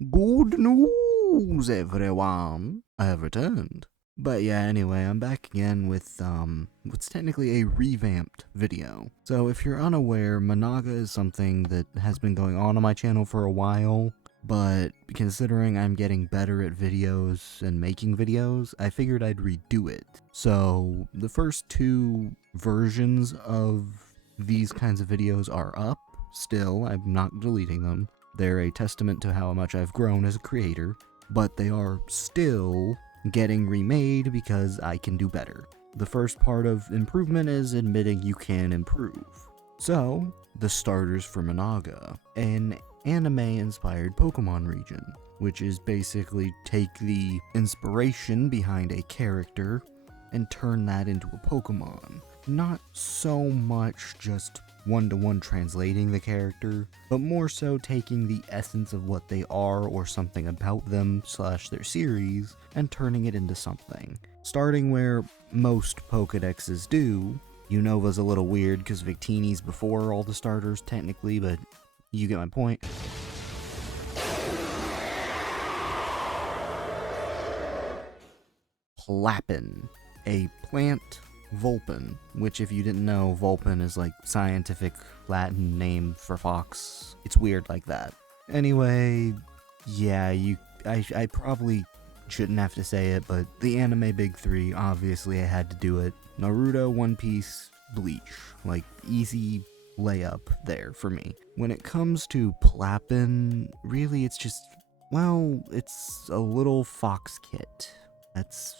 Good news, everyone! I have returned. But yeah, anyway, I'm back again with, what's technically a revamped video. So if you're unaware, Monaga is something that has been going on my channel for a while, but considering I'm getting better at videos and making videos, I figured I'd redo it. So the first two versions of these kinds of videos are up, still, I'm not deleting them. They're a testament to how much I've grown as a creator, but they are still getting remade because I can do better. The first part of improvement is admitting you can improve. So, the starters for Monaga, an anime-inspired Pokémon region, which is basically take the inspiration behind a character and turn that into a Pokémon. Not so much just one-to-one translating the character, but more so taking the essence of what they are or something about them / their series and turning it into something. Starting where most Pokedexes do. Unova's a little weird because Victini's before all the starters technically, but you get my point. Plappin, a plant Vulpin, which if you didn't know, Vulpin is like scientific Latin name for fox. It's weird like that. Anyway, yeah, I probably shouldn't have to say it, but the anime big three, obviously I had to do it. Naruto, One Piece, Bleach. Like, easy layup there for me. When it comes to Plappin, really it's just, well, it's a little fox kit. That's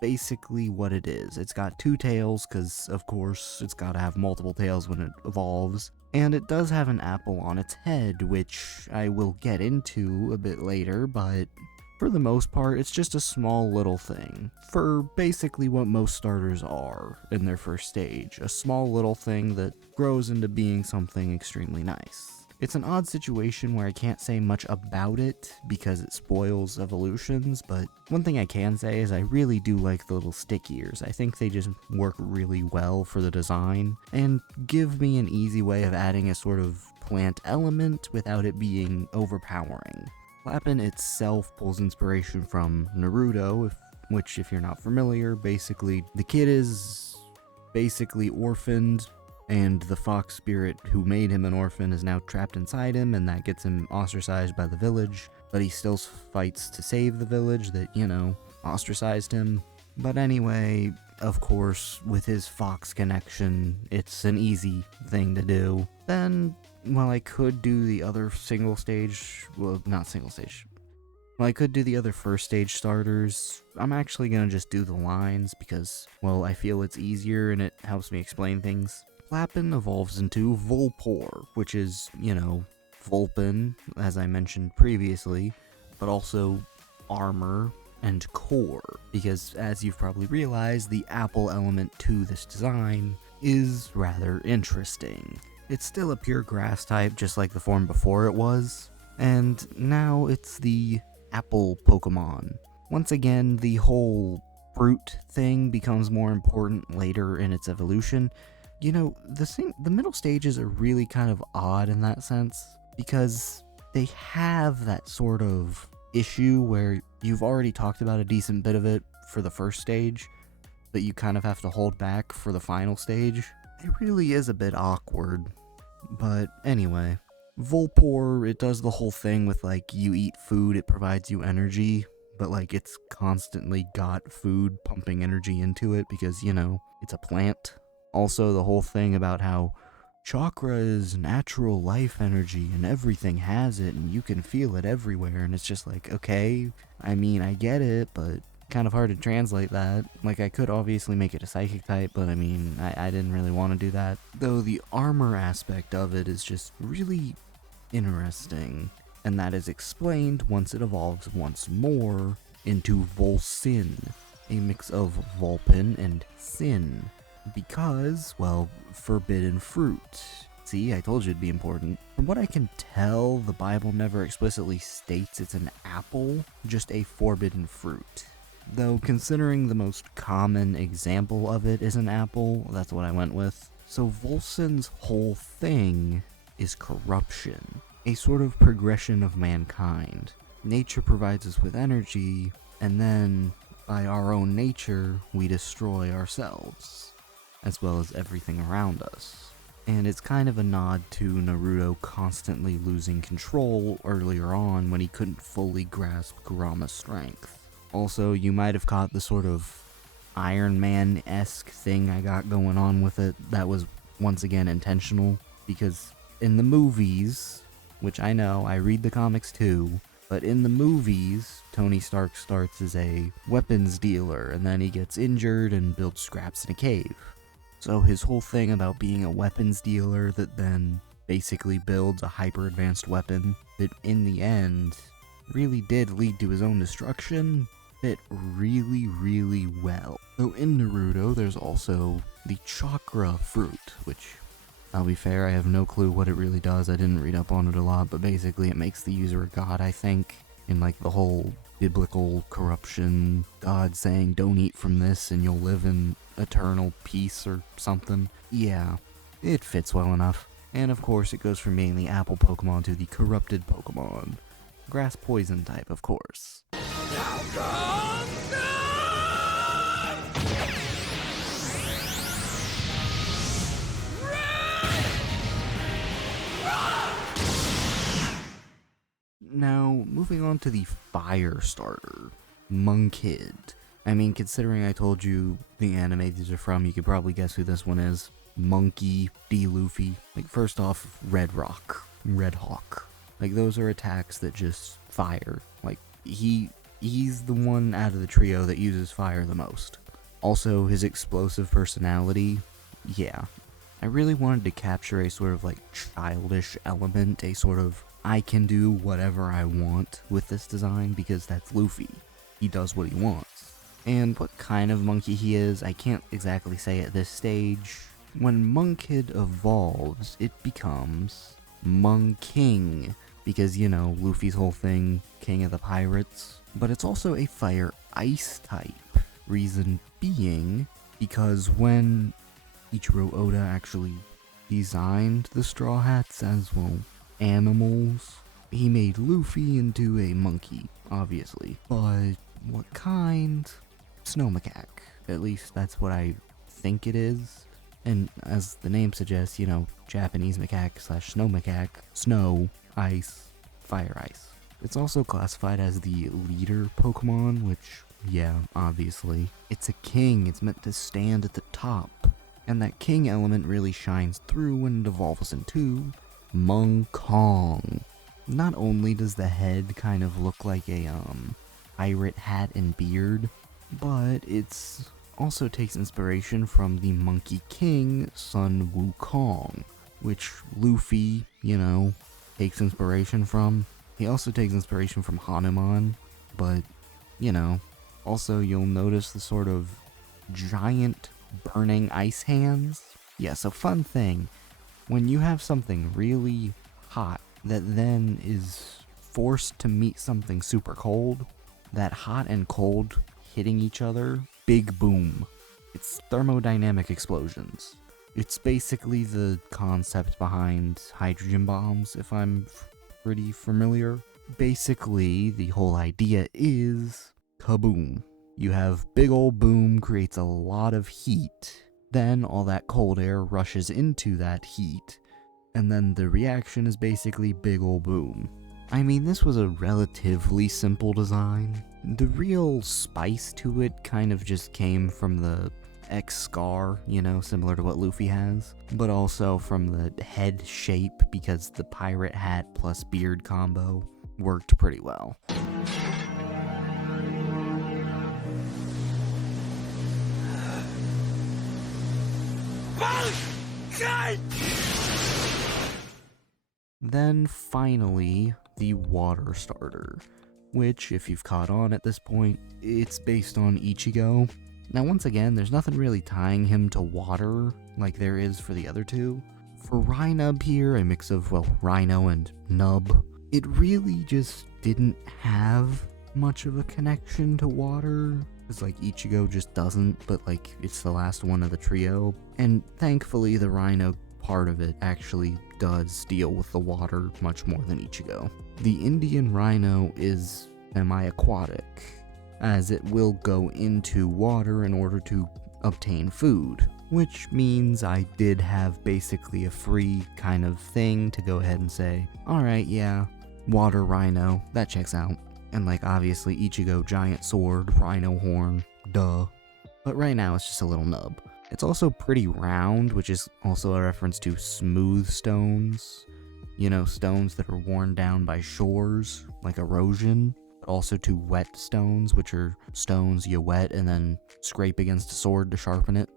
basically what it is. It's got two tails, because of course it's got to have multiple tails when it evolves, and it does have an apple on its head, which I will get into a bit later, but for the most part it's just a small little thing, for basically what most starters are in their first stage, a small little thing that grows into being something extremely nice. It's an odd situation where I can't say much about it because it spoils evolutions, but one thing I can say is I really do like the little stick ears. I think they just work really well for the design and give me an easy way of adding a sort of plant element without it being overpowering. Plappin itself pulls inspiration from Naruto, which if you're not familiar, basically the kid is basically orphaned, and the fox spirit who made him an orphan is now trapped inside him, and that gets him ostracized by the village, but he still fights to save the village that, you know, ostracized him. But anyway, of course, with his fox connection, it's an easy thing to do. Then, well, I could do the other single stage, well, not single stage. Well, I could do the other first stage starters. I'm actually gonna just do the lines because, well, I feel it's easier and it helps me explain things. Plappin evolves into Volpor, which is, you know, Vulpin, as I mentioned previously, but also armor and core, because as you've probably realized, the apple element to this design is rather interesting. It's still a pure grass type, just like the form before it was, and now it's the apple Pokemon. Once again, the whole fruit thing becomes more important later in its evolution. You know, the middle stages are really kind of odd in that sense, because they have that sort of issue where you've already talked about a decent bit of it for the first stage, but you kind of have to hold back for the final stage. It really is a bit awkward, but anyway. Volpor, it does the whole thing with, like, you eat food, it provides you energy, but, like, it's constantly got food pumping energy into it because, you know, it's a plant. Also, the whole thing about how chakra is natural life energy and everything has it and you can feel it everywhere, and it's just like, okay, I mean, I get it, but kind of hard to translate that. Like, I could obviously make it a psychic type, but I mean, I didn't really want to do that. Though the armor aspect of it is just really interesting, and that is explained once it evolves once more into Volsin, a mix of Vulpin and Sin. Because, well, forbidden fruit. See, I told you it'd be important. From what I can tell, the Bible never explicitly states it's an apple, just a forbidden fruit. Though, considering the most common example of it is an apple, that's what I went with. So Volsin's whole thing is corruption, a sort of progression of mankind. nature provides us with energy, and then, by our own nature, we destroy ourselves, as well as everything around us. And it's kind of a nod to Naruto constantly losing control earlier on when he couldn't fully grasp Kurama's strength. Also, you might have caught the sort of Iron Man-esque thing I got going on with it that was once again intentional, because in the movies, which I know, I read the comics too, but in the movies, Tony Stark starts as a weapons dealer, and then he gets injured and builds scraps in a cave. So his whole thing about being a weapons dealer that then basically builds a hyper-advanced weapon that in the end really did lead to his own destruction fit really, really well. So in Naruto, there's also the chakra fruit, which, I'll be fair, I have no clue what it really does. I didn't read up on it a lot, but basically it makes the user a god, I think, in like the whole biblical corruption, God saying don't eat from this and you'll live in eternal peace or something. Yeah, it fits well enough. And of course it goes from being the apple Pokemon to the corrupted Pokemon. Grass poison type, of course. Now, moving on to the fire starter, Monkid. I mean, considering I told you the anime these are from, you could probably guess who this one is. Monkey D. Luffy. Like, first off, Red Rock, Red Hawk. Like, those are attacks that just fire. Like, he's the one out of the trio that uses fire the most. Also, his explosive personality, yeah. I really wanted to capture a sort of like childish element, a sort of I can do whatever I want with this design, because that's Luffy. He does what he wants. And what kind of monkey he is, I can't exactly say at this stage. When Monkid evolves, it becomes Monking, because, you know, Luffy's whole thing, king of the pirates. But it's also a fire-ice type. Reason being, because when Ichiro Oda actually designed the Straw Hats as, well, animals, he made Luffy into a monkey, obviously. But what kind? Snow macaque. At least that's what I think it is. And as the name suggests, you know, Japanese macaque slash snow macaque, snow, ice, fire ice. It's also classified as the leader Pokemon, which, yeah, obviously. It's a king, it's meant to stand at the top. And that king element really shines through when it evolves into Monkong. Not only does the head kind of look like a pirate hat and beard, but it's also takes inspiration from the Monkey King, Sun Wukong, which Luffy, you know, takes inspiration from. He also takes inspiration from Hanuman, but, you know, also you'll notice the sort of giant burning ice hands. Yeah, so fun thing, when you have something really hot that then is forced to meet something super cold, that hot and cold hitting each other, big boom. It's thermodynamic explosions. It's basically the concept behind hydrogen bombs, if I'm pretty familiar. Basically, the whole idea is kaboom. You have big old boom, creates a lot of heat. Then all that cold air rushes into that heat, and then the reaction is basically big ol' boom. I mean, this was a relatively simple design. The real spice to it kind of just came from the X-Scar, you know, similar to what Luffy has, but also from the head shape, because the pirate hat plus beard combo worked pretty well. Then finally, the water starter, which, if you've caught on at this point, it's based on Ichigo. Now once again, there's nothing really tying him to water like there is for the other two. For Rhinub here, a mix of, well, Rhino and Nub, it really just didn't have much of a connection to water. It's like Ichigo just doesn't, but like it's the last one of the trio. And thankfully the Rhino part of it actually does deal with the water much more than Ichigo. The Indian rhino is semi-aquatic, as it will go into water in order to obtain food, which means I did have basically a free kind of thing to go ahead and say, alright, yeah, water rhino, that checks out. And like obviously Ichigo, giant sword, rhino horn, duh. But right now it's just a little nub. It's also pretty round, which is also a reference to smooth stones. You know, stones that are worn down by shores, like erosion. But also to wet stones, which are stones you wet and then scrape against a sword to sharpen it.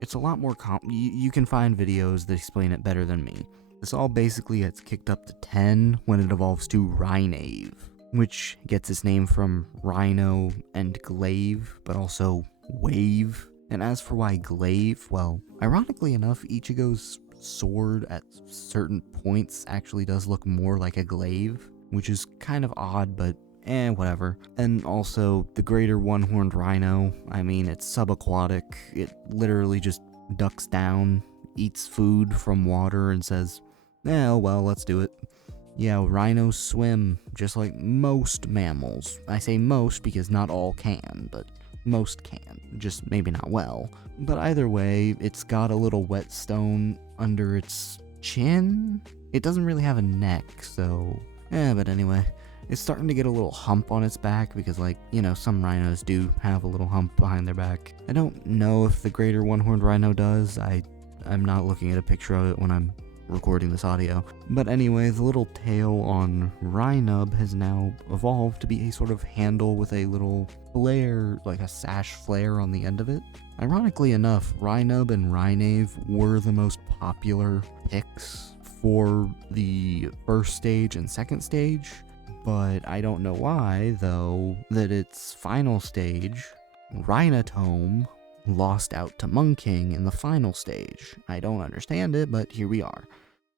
It's a lot more you can find videos that explain it better than me. This all basically gets kicked up to 10 when it evolves to Rhinave, which gets its name from rhino and glaive, but also wave. And as for why glaive, well, ironically enough, Ichigo's sword at certain points actually does look more like a glaive, which is kind of odd, but whatever. And also, the greater one-horned rhino, I mean, it's subaquatic. It literally just ducks down, eats food from water, and says, well, let's do it. Yeah, rhinos swim, just like most mammals. I say most because not all can, but most can, just maybe not well. But either way, it's got a little whetstone under its chin. It doesn't really have a neck, so but anyway, it's starting to get a little hump on its back because, like, you know, some rhinos do have a little hump behind their back. I don't know if the greater one-horned rhino does. I'm not looking at a picture of it when I'm recording this audio. But anyway, the little tail on Rhinub has now evolved to be a sort of handle with a little flare, like a sash flare on the end of it. Ironically enough, Rhinub and Rhinave were the most popular picks for the first stage and second stage, but I don't know why, though, that its final stage, Rhinatome, lost out to Monking in the final stage. I don't understand it, but here we are.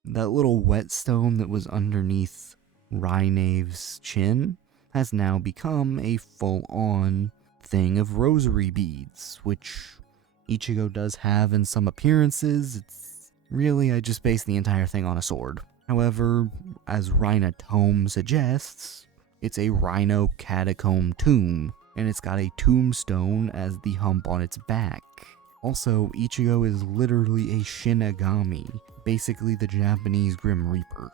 That little whetstone that was underneath Rhinave's chin has now become a full-on thing of rosary beads, which Ichigo does have in some appearances. It's really, I just based the entire thing on a sword. However, as Rhinatome suggests, it's a rhino catacomb tomb, and it's got a tombstone as the hump on its back. Also, Ichigo is literally a Shinigami, basically the Japanese Grim Reaper.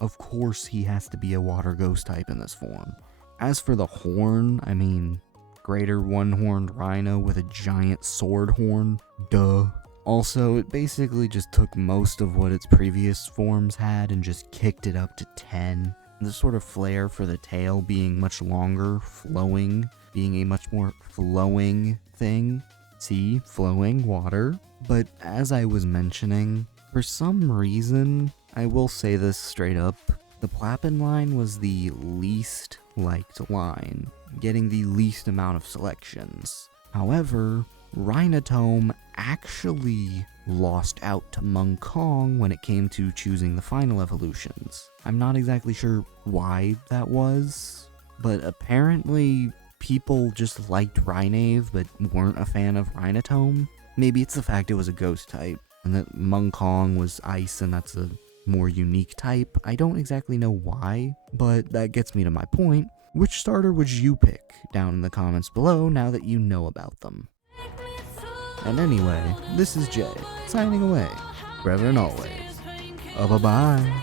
Of course he has to be a water ghost type in this form. As for the horn, I mean, greater one-horned rhino with a giant sword horn, duh. Also, it basically just took most of what its previous forms had and just kicked it up to 10. The sort of flair for the tail being much longer, flowing, being a much more flowing thing. See, flowing water. But as I was mentioning, for some reason, I will say this straight up, the Plappen line was the least liked line, getting the least amount of selections. However, Rhinatome actually lost out to Mongkong when it came to choosing the final evolutions. I'm not exactly sure why that was, but apparently people just liked Rhinave but weren't a fan of Rhinatome. Maybe it's the fact it was a ghost type, and that Mongkong was ice and that's a more unique type. I don't exactly know why, but that gets me to my point. Which starter would you pick down in the comments below now that you know about them? And anyway, this is Jay, signing away, forever and always. Bye-bye.